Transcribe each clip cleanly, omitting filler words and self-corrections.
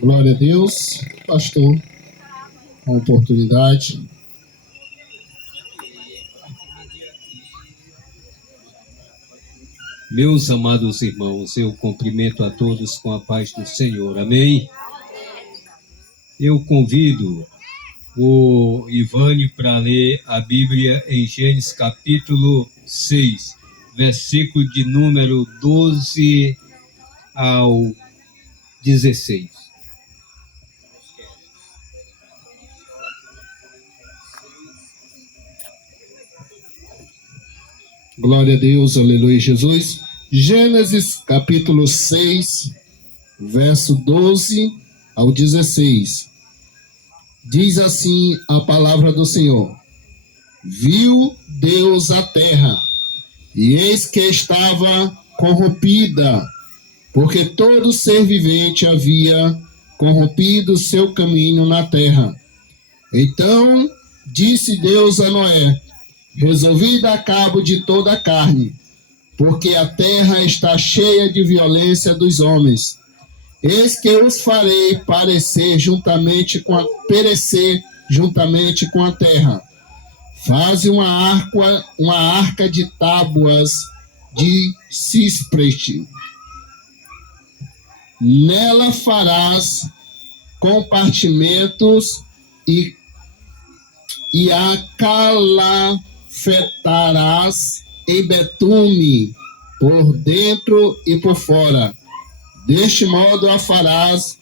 Glória a Deus, pastor, a oportunidade. Meus amados irmãos, eu cumprimento a todos com a paz do Senhor, amém? Eu convido o Ivane para ler a Bíblia em Gênesis capítulo 6, versículo de número 12 ao 16. Glória a Deus, aleluia, Jesus. Gênesis capítulo 6, verso 12 ao 16. Diz assim a palavra do Senhor: Viu Deus a terra, e eis que estava corrompida, porque todo ser vivente havia corrompido seu caminho na terra. Então disse Deus a Noé: Resolvi dar cabo de toda a carne, porque a terra está cheia de violência dos homens. Eis que os farei perecer juntamente com a terra. Faze uma arca de tábuas de cispreste. Nela farás compartimentos e a calafetarás em betume por dentro e por fora. Deste modo a farás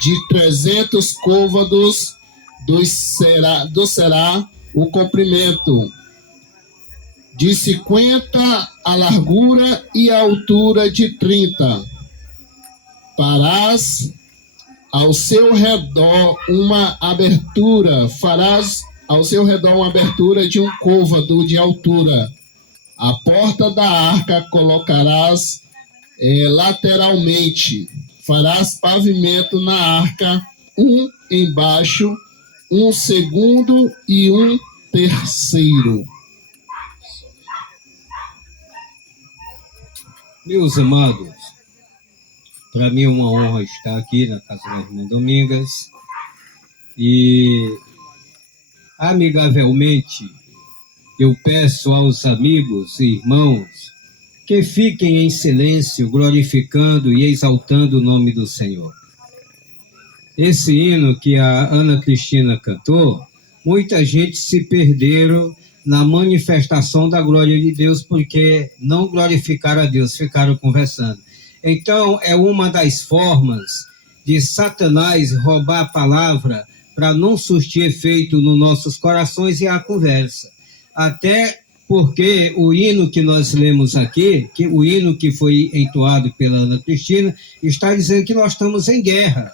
de 300 côvados, será o comprimento, de 50 a largura e a altura de 30. Farás ao seu redor uma abertura de um côvado de altura. A porta da arca colocarás lateralmente. Farás pavimento na arca, um embaixo, um segundo e um terceiro. Meus amados, para mim é uma honra estar aqui na casa da irmã Domingas e amigavelmente eu peço aos amigos e irmãos que fiquem em silêncio, glorificando e exaltando o nome do Senhor. Esse hino que a Ana Cristina cantou, muita gente se perderam na manifestação da glória de Deus, porque não glorificaram a Deus, ficaram conversando. Então, é uma das formas de Satanás roubar a palavra para não surtir efeito nos nossos corações e a conversa. Até porque o hino que nós lemos aqui, o hino que foi entoado pela Ana Cristina, está dizendo que nós estamos em guerra.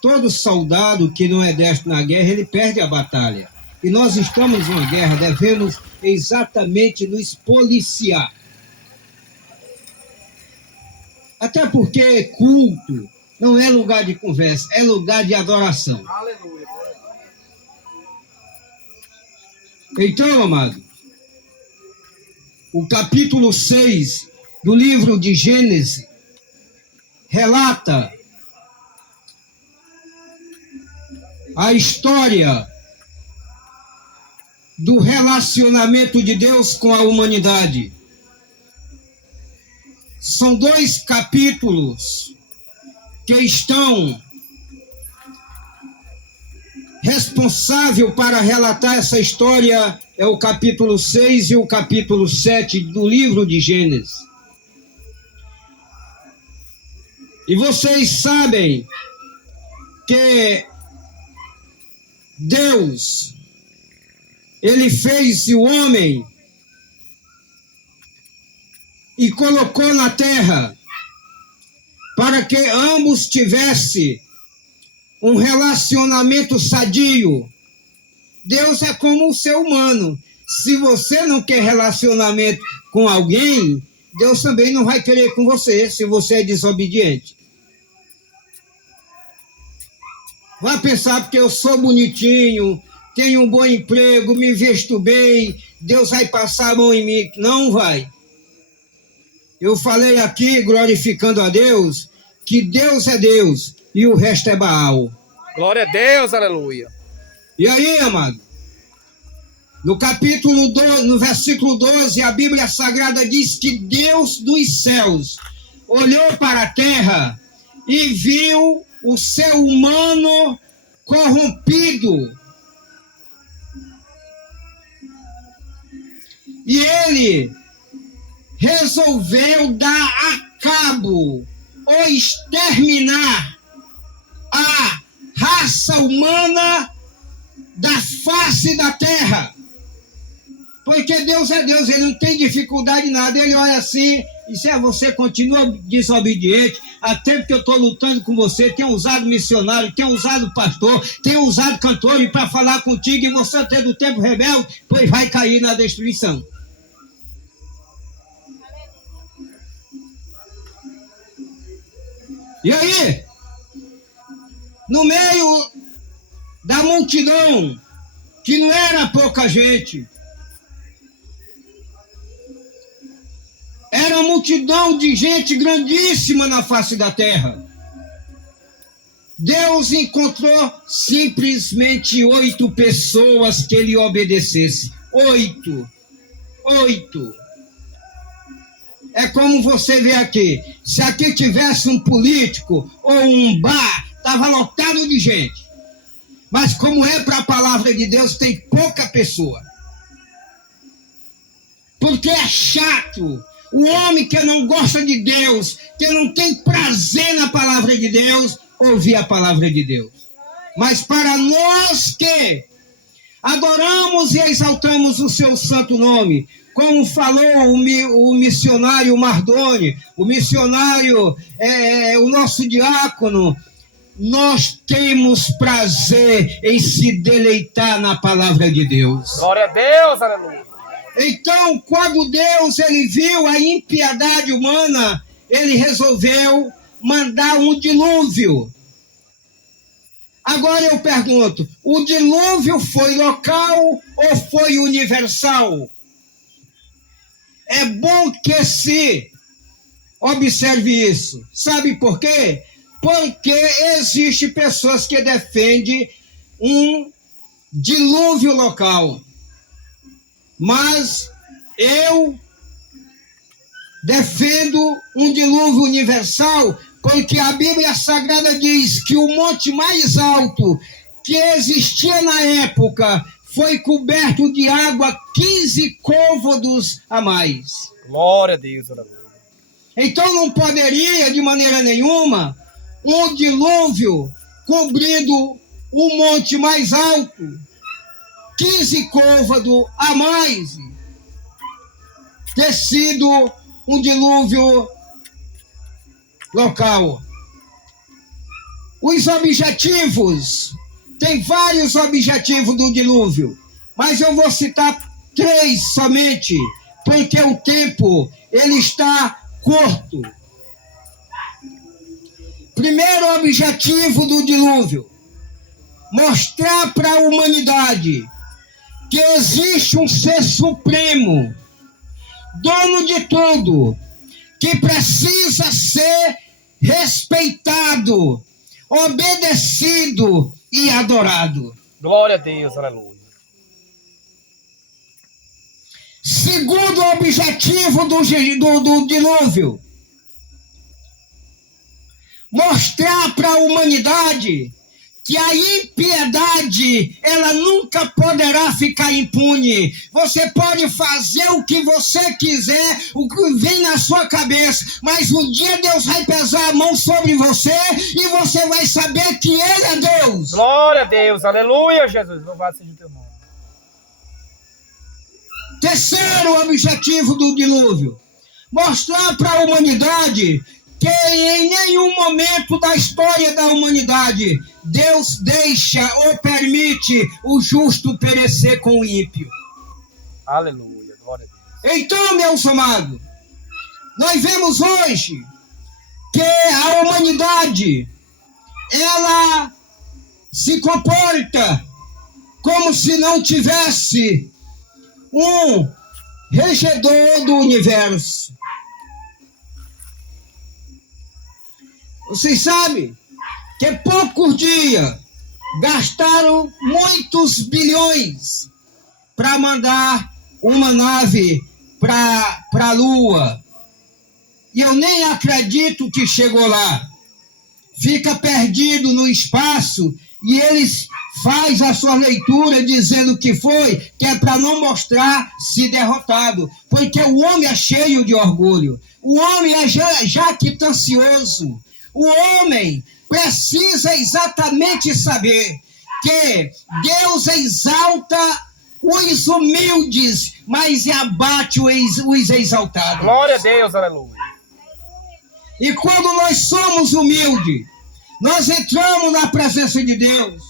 Todo soldado que não é destro na guerra, ele perde a batalha. E nós estamos em uma guerra, devemos exatamente nos policiar. Até porque culto não é lugar de conversa, é lugar de adoração. Aleluia. Então, amado, o capítulo 6 do livro de Gênesis relata a história do relacionamento de Deus com a humanidade. São 2 capítulos que estão responsáveis para relatar essa história, é o capítulo 6 e o capítulo 7 do livro de Gênesis. E vocês sabem que Deus, ele fez o homem e colocou na terra para que ambos tivessem um relacionamento sadio. Deus é como um ser humano. Se você não quer relacionamento com alguém, Deus também não vai querer com você, se você é desobediente. Vai pensar porque eu sou bonitinho, tenho um bom emprego, me visto bem, Deus vai passar a mão em mim. Não vai. Eu falei aqui, glorificando a Deus, que Deus é Deus e o resto é Baal. Glória a Deus, aleluia. E aí, amado? No capítulo 12, no versículo 12, a Bíblia Sagrada diz que Deus dos céus olhou para a terra e viu o ser humano corrompido. E ele resolveu dar a cabo ou exterminar a raça humana da face da terra. Porque Deus é Deus, ele não tem dificuldade em nada. Ele olha assim e diz: você continua desobediente, até porque eu estou lutando com você, tenho usado missionário, tenho usado pastor, tenho usado cantor para falar contigo, e você tendo tempo rebelde, pois vai cair na destruição. E aí, no meio da multidão, que não era pouca gente, era uma multidão de gente grandíssima na face da terra, Deus encontrou simplesmente 8 pessoas que ele obedecesse. 8. É como você vê aqui. Se aqui tivesse um político ou um bar, estava lotado de gente. Mas como é para a palavra de Deus, tem pouca pessoa. Porque é chato. O homem que não gosta de Deus, que não tem prazer na palavra de Deus, ouvir a palavra de Deus. Mas para nós que adoramos e exaltamos o seu santo nome, como falou o missionário Mardoni, o missionário, o nosso diácono, nós temos prazer em se deleitar na palavra de Deus. Glória a Deus, aleluia. Então, quando Deus ele viu a impiedade humana, ele resolveu mandar um dilúvio. Agora eu pergunto, o dilúvio foi local ou foi universal? É bom que se observe isso. Sabe por quê? Porque existem pessoas que defendem um dilúvio local. Mas eu defendo um dilúvio universal, porque a Bíblia Sagrada diz que o monte mais alto que existia na época foi coberto de água 15 côvados a mais. Glória a Deus, aleluia. Então não poderia, de maneira nenhuma, um dilúvio cobrindo o monte mais alto, 15 côvados a mais, ter sido um dilúvio local. Os objetivos, tem vários objetivos do dilúvio, mas eu vou citar 3 somente, porque o tempo ele está curto. Primeiro objetivo do dilúvio: mostrar para a humanidade que existe um ser supremo, dono de tudo, que precisa ser respeitado, obedecido e adorado. Glória a Deus, aleluia. Segundo objetivo do dilúvio: mostrar para a humanidade que a impiedade, ela nunca poderá ficar impune. Você pode fazer o que você quiser, o que vem na sua cabeça, mas um dia Deus vai pesar a mão sobre você e você vai saber que Ele é Deus. Glória a Deus, aleluia, Jesus. Louvado seja o teu nome. Terceiro objetivo do dilúvio: mostrar para a humanidade que em nenhum momento da história da humanidade Deus deixa ou permite o justo perecer com o ímpio. Aleluia, glória a Deus. Então, meus amados, nós vemos hoje que a humanidade, ela se comporta como se não tivesse um regedor do universo. Vocês sabem que poucos dias gastaram muitos bilhões para mandar uma nave para a Lua. E eu nem acredito que chegou lá. Fica perdido no espaço e eles fazem a sua leitura dizendo que foi, que é para não mostrar se derrotado. Porque o homem é cheio de orgulho. O homem é jactancioso. O homem precisa exatamente saber que Deus exalta os humildes, mas abate os exaltados. Glória a Deus, aleluia. E quando nós somos humildes, nós entramos na presença de Deus,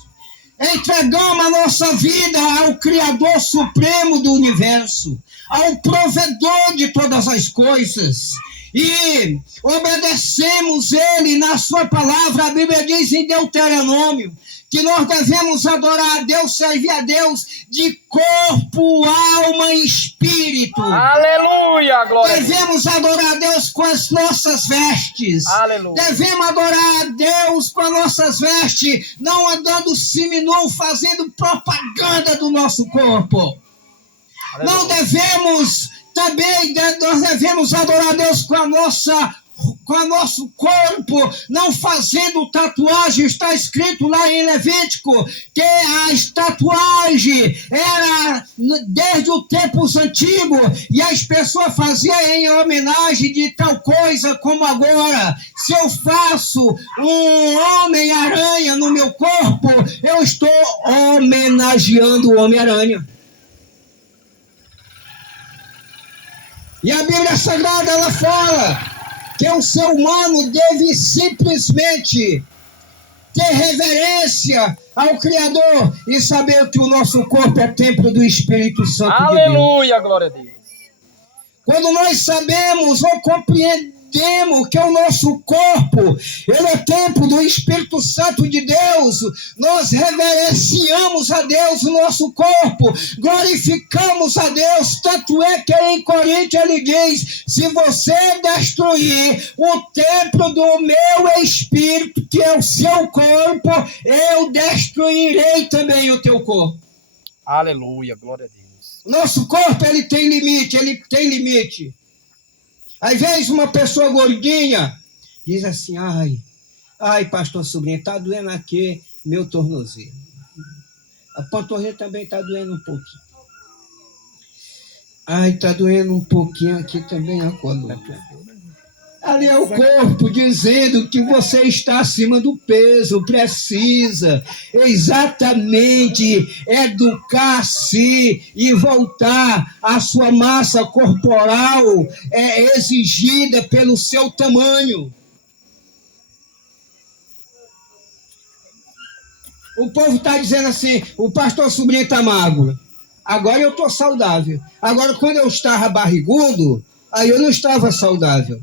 entregamos a nossa vida ao Criador Supremo do Universo, ao provedor de todas as coisas, e obedecemos Ele na sua palavra. A Bíblia diz em Deuteronômio que nós devemos adorar a Deus, servir a Deus de corpo, alma e espírito. Aleluia, glória a Deus. Devemos adorar a Deus com as nossas vestes. Aleluia. Devemos adorar a Deus com as nossas vestes, não andando seminu, fazendo propaganda do nosso corpo. Aleluia. Não devemos também, nós devemos adorar a Deus com o nosso corpo, não fazendo tatuagem. Está escrito lá em Levítico que as tatuagens era desde os tempos antigos e as pessoas faziam em homenagem de tal coisa como agora. Se eu faço um Homem-Aranha no meu corpo, eu estou homenageando o Homem-Aranha. E a Bíblia Sagrada, ela fala que o ser humano deve simplesmente ter reverência ao Criador e saber que o nosso corpo é templo do Espírito Santo de Deus. Aleluia, glória a Deus. Quando nós sabemos ou compreendemos que o nosso corpo ele é templo do Espírito Santo de Deus, nós reverenciamos a Deus o nosso corpo, glorificamos a Deus. Tanto é que em Coríntios ele diz: se você destruir o templo do meu Espírito, que é o seu corpo, eu destruirei também o teu corpo. Aleluia, glória a Deus. Nosso corpo ele tem limite. Às vezes uma pessoa gordinha diz assim: ai, pastor Sobrinho, está doendo aqui meu tornozelo. A panturrilha também está doendo um pouquinho. Ai, está doendo um pouquinho aqui também a coluna. Ali é o corpo dizendo que você está acima do peso, precisa exatamente educar-se e voltar à sua massa corporal exigida pelo seu tamanho. O povo está dizendo assim: o pastor Sobrinho está magro. Agora eu estou saudável. Agora, quando eu estava barrigudo, aí eu não estava saudável.